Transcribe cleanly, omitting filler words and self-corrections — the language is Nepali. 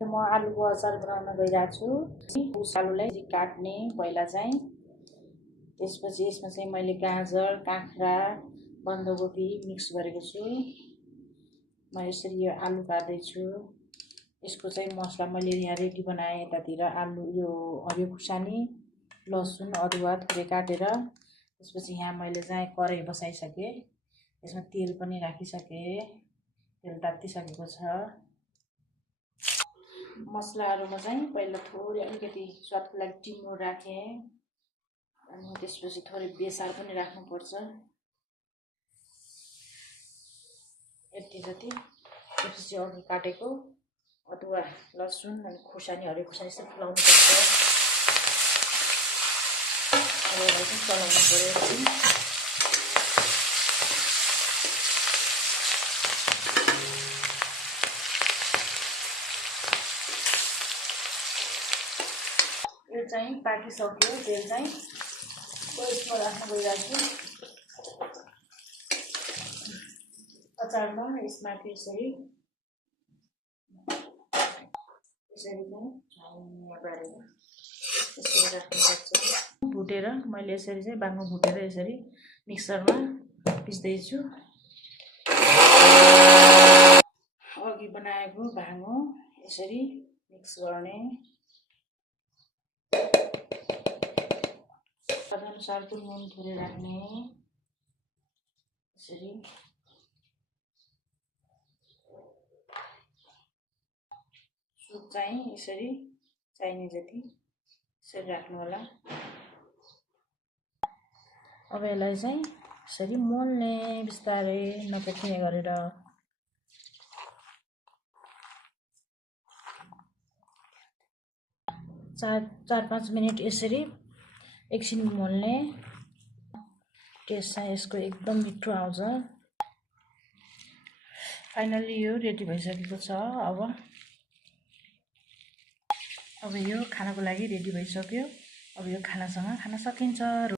म आलुको अचार बनाउन गइरहेको छु। आलुलाई काट्ने पहिला चाहिँ, त्यसपछि यसमा चाहिँ मैले गाजर, काँक्रा, बन्दाकोपी मिक्स गरेको छु। म यसरी यो आलु काट्दैछु। यसको चाहिँ मसला मैले यहाँ रेडी बनाएँ। यतातिर आलु, यो हरियो खुर्सानी, लसुन, अदुवा थोरै काटेर, त्यसपछि यहाँ मैले चाहिँ कराही बसाइसकेँ। यसमा तेल पनि राखिसकेँ। तेल तात्तिसकेको छ। मसलाहरूमा चाहिँ पहिला थोरै अलिकति स्वादको लागि टिमुर राखेँ, अनि त्यसपछि थोरै बेसार पनि राख्नुपर्छ, यति जति। त्यसपछि अघि काटेको अदुवा, लसुन अनि खुर्सानी, हरियो खुर्सानी चाहिँ फुलाउनुपर्छ। अब यसलाई चाहिँ चलाउनु पऱ्यो। यो चाहिँ पाकिसक्यो। तेल चाहिँ यसमा राख्न गइरहेको छु। अचारमा यसमा यसरी चाहिँ झाउँ गरेर यसरी राख्नुपर्छ। भुटेर मैले यसरी चाहिँ बाङ्गो भुटेर यसरी मिक्सरमा पिस्दैछु। अघि बनाएको भाँगो यसरी मिक्स गर्ने। स्वादअनुसारको नुन थोरै राख्ने। यसरी सुप चाहिँ यसरी चाहिने जति यसरी राख्नु होला। अब यसलाई चाहिँ यसरी मोल्ने, बिस्तारै नपकिने गरेर। चार 5 मिनट यसरी एकछिन मोल्ने। टेस्ट चाहिँ यसको एकदम मिठो आउँछ। फाइनली यो रेडी भइसकेको छ। अब यो खानको लागि रेडी भइसक्यो। अब यो खानासँग खान सकिन्छ।